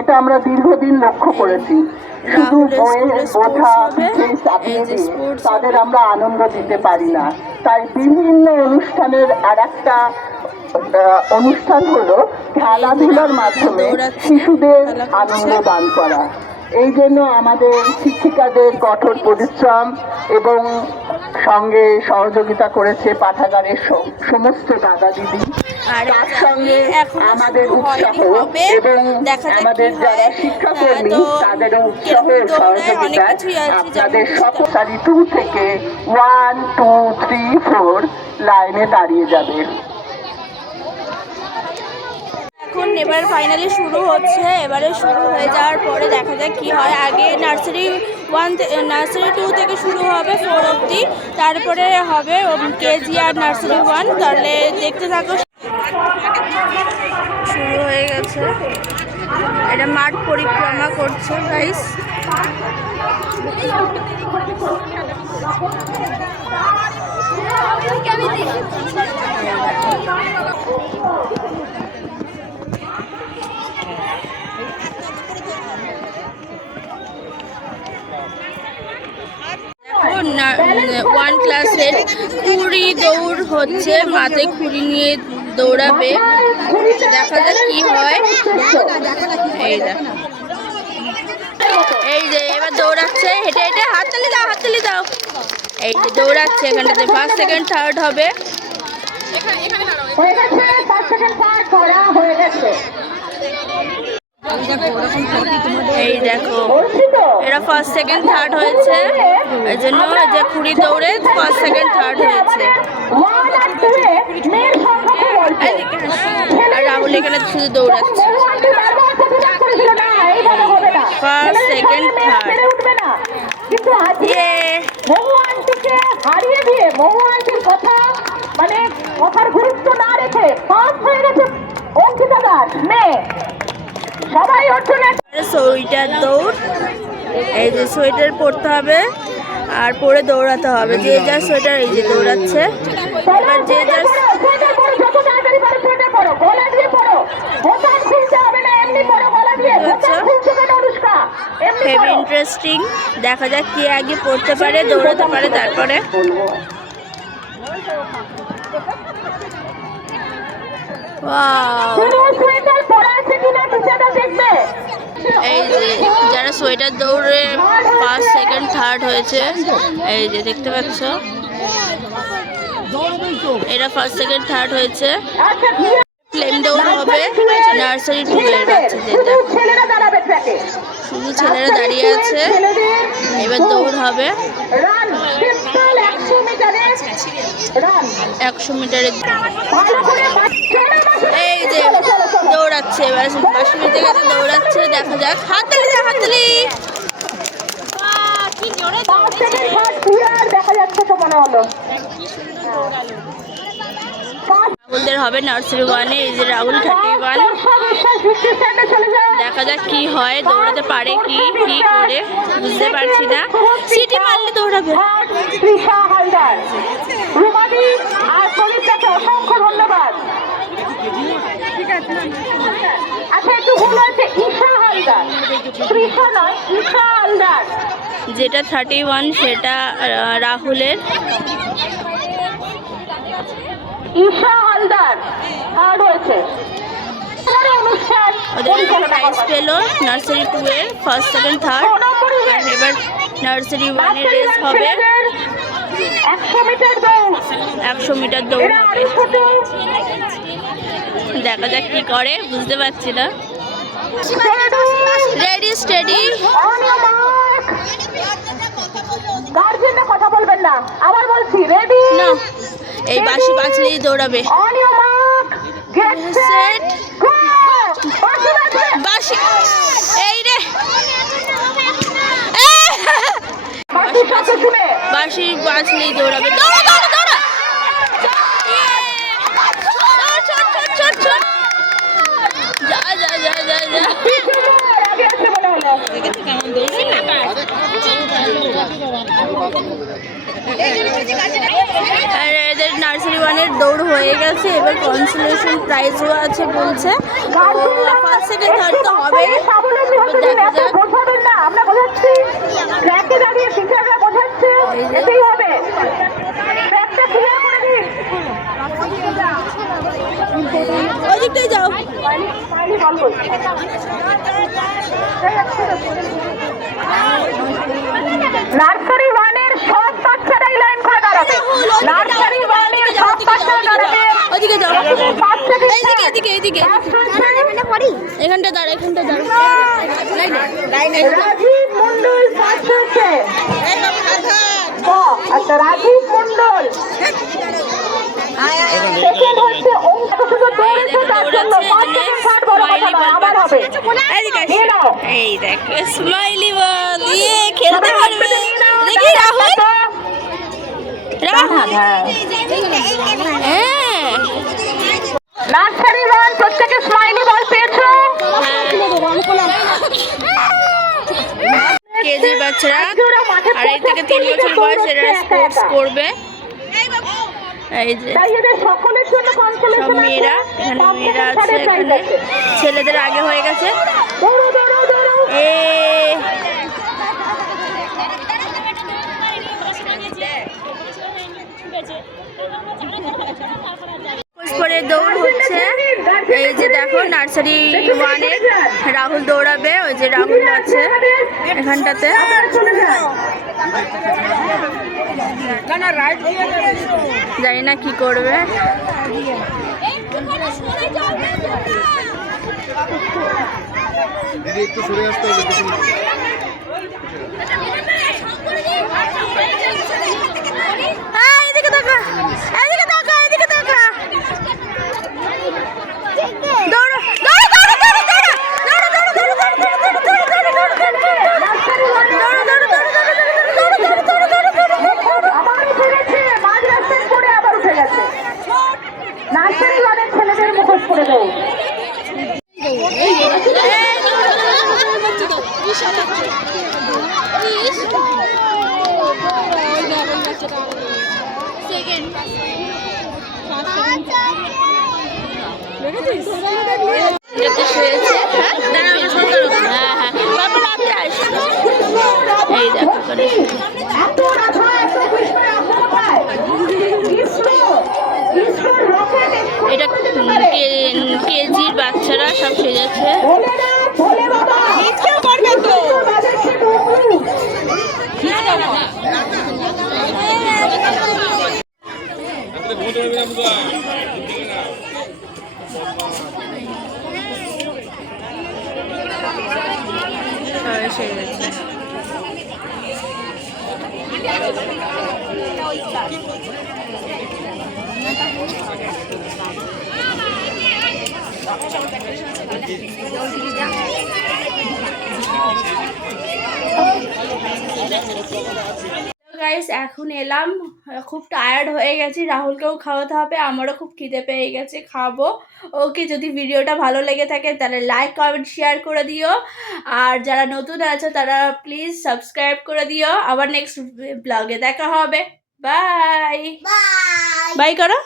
এটা আমরা দীর্ঘদিন লক্ষ্য করেছি। শুধু বইয়ের বোঝা পিঠে চাপিয়ে দিয়ে তাদের আমরা আনন্দ দিতে পারি না। তাই বিভিন্ন অনুষ্ঠানের আর একটা অনুষ্ঠান হলো খেলাধুলার মাধ্যমে শিশুদের আনন্দ দান করা। এই জন্য আমাদের শিক্ষিকাদের কঠোর পরিশ্রম এবং সঙ্গে সহযোগিতা করেছে পাঠাগারের সমস্ত দাদা দিদি, তার সঙ্গে আমাদের উৎসাহ এবং আমাদের যারা শিক্ষাকর্মী তাদেরও উৎসাহ ও সহযোগিতায় আপনাদের সকল 2 থেকে 1 2 3 4 লাইনে দাঁড়িয়ে যাবে। এখন এবার ফাইনালি শুরু হচ্ছে। এবারে শুরু হয়ে যাওয়ার পরে দেখা যাক কি হয়। আগে নার্সারি 2 থেকে শুরু হবে 4 অবধি, তারপরে হবে কেজি আর নার্সারি 1। তাহলে দেখতে থাকো। শুরু হয়ে গেছে, এটা মাঠ পরিক্রমা করছে গাইস। ওয়ান ক্লাসের খুঁড়ি দৌড় হচ্ছে, মাথায় খুঁড়ি নিয়ে দৌড়াবে। দেখা যাক কি হয়। এই যে এবার দৌড়াচ্ছে, হেঁটে হেঁটে হাততালি দাও, হাততালি দাও। এই যে দৌড়াচ্ছে, এখানটাতে 1st 2nd 3rd হবে। এই দেখো এরা 1st 2nd 3rd হয়েছে, এই জন্য যে খুঁড়ি দৌড়ে 1st 2nd 3rd হয়েছে। আর রাহুল এখানে শুধু দৌড়াচ্ছে 1st 2nd 3rd। হারিয়ে দিয়ে মহু আন্টির কথা মানে কথার গুরুত্ব না রেখে ফার্স্ট হয়ে গেছে অঙ্কিতা দাস মেয়ে। সবাই অর্জনে সোয়েটার দৌড়, এই যে সোয়েটার পরতে হবে আর পরে দৌড়াতে হবে। যে যার সোয়েটার এই যে দৌড়াচ্ছে। এবার যে যার হেভি ইন্টারেস্টিং। দেখা যাক কে আগে পড়তে পারে, দৌড়াতে পারে। তারপরে এই যে যারা সোয়েটার দৌড়ে 1st 2nd 3rd হয়েছে, এই যে দেখতে পাচ্ছ এরা 1st 2nd 3rd হয়েছে। ফ্লেম দৌড় হবে নার্সারি 2 এর বাচ্চাদের। শুধু ছেলেরা দাঁড়িয়ে আছে, এবার দৌড় হবে 100 মিটারের। এই যে দৌড়াচ্ছে, এবার 5 মিটার গেছে দৌড়াচ্ছে। দেখা যাক, হাততালি দাও, হাততালি। রাহুলদের হবে নার্সারি 1 এ। এই যে রাহুল 31। দেখা যাক কি হয়, দৌড়াতে পারে কি করে বুঝতে পারছি না। সিটি মারলে দৌড়াবে। অসংখ্য ধন্যবাদ। আচ্ছা একটু ভুল হয়েছে, ঈশা হালদার, তৃষা নয়, ঈশা হালদার। যেটা 31 সেটা রাহুলের। ঈশা হালদার থার্ড হয়েছে। ওদের প্রাইজ পেল নার্সারি 2 এর 1st 2nd 3rd। আর এবার নার্সারি 1 এর রেস হবে 100 মিটার দৌড়। 100 মিটার দৌড় হবে। দেখা যাক কি করে, বুঝতে পারছি না। Ready steady. গার্জেনরা কথা বলবেন না, আবার বলছি রেডি না, এই বাঁশি বাজলেই দৌড়াবে। সেট বাঁশি, এই রে বাঁশি বাজলেই দৌড়াবে। দৌড়া দৌড়া দৌড়া, যা যা যা যা যা। আর এদের নার্সারি 1 এর দৌড় হয়ে গেছে। এবার কনসোলেশন প্রাইজও আছে বলছে। 1st 2nd 3rd তো হবে। এতেই হবে। ব্যাগটা ক্লিয়ার করে দিন। ওই দিকটাই যাও। স্মাইলি বল কই? নার্সারি ওয়ানের সব বাচ্চারাই লাইন করে দাঁড়াবে। নার্সারি ওয়ানের সব বাচ্চারা দাঁড়াবে। ওইদিকে যাও। বাচ্চা এইদিকে এদিকে এদিকে এখানটা দাঁড়া, এখানটা দাঁড়া। রাজীব মন্ডল ফার্স্ট হচ্ছে। আচ্ছা, রাজীব মন্ডল সেকেন্ড হচ্ছে। অঙ্ক শুধু দৌড়েছে তার জন্য 5 সেকেন্ড ছাড়, বড় কথা নয়, আবার হবে। নিয়ে নাও। এই দেখো স্মাইলি বল দিয়ে খেলতে পারবে। দেখি রাহুল, রাহুল হ্যাঁ নার্সারি ওয়ান প্রত্যেকে স্মাইলি বল পেয়েছো। কেজি বাচ্চারা 2.5 থেকে 3 বছর বয়স এরা স্পোর্টস করবে। এই যে তাই এদের সকলের জন্য সব কনসোলেশন মেয়েরা, এখানে মেয়েরা আছে, এখানে ছেলেদের আগে হয়ে গেছে। দৌড়ো দৌড়ো দৌড়ো। এ পরে দৌড় হচ্ছে। এই যে দেখো নার্সারি ওয়ানের রাহুল দৌড়াবে। ওই যে রাহুল আছে এখানটাতে। চলে যান। জানি না কি করবে। দিদি একটু সরে আসতে হবে দেখুন। এদিকে তাকা, এদিকে তাকা, এদিকে তাকা। দৌড়ো, দৌড়ো, দৌড়ো, দৌড়ো, দৌড়ো, দৌড়ো, দৌড়ো, দৌড়ো, দৌড়ো, দৌড়ো, দৌড়ো, দৌড়ো, দৌড়ো, আবার উঠে গেছে, মাঝ রাস্তায় পড়ে আবার উঠে গেছে। নার্সারি ওয়ানের ছেলেদের মুখোশ করে দেবো। এই দেখো এত রাধা, এত কৃষ্ণের আসা কোথায়? ইসরো, ইসরোর রকেট এটা কেজির বাচ্চারা সব সেজেছে। ভোলেরা, ভোলে বাবা। ইচ্ছেও করবে তো। বাজাচ্ছে ডুবু। সবাই সেজেছে। গাইস এখন এলাম, খুব টায়ার্ড হয়ে গেছি। রাহুলকেও খাওয়াতে হবে, আমারও খুব খিদে পেয়ে গেছে, খাবো। ওকে, যদি ভিডিওটা ভালো লেগে থাকে তাহলে লাইক কমেন্ট শেয়ার করে দিও। আর যারা নতুন আছে তারা প্লিজ সাবস্ক্রাইব করে দিও। আবার নেক্সট ব্লগে দেখা হবে। বাই বাই করো।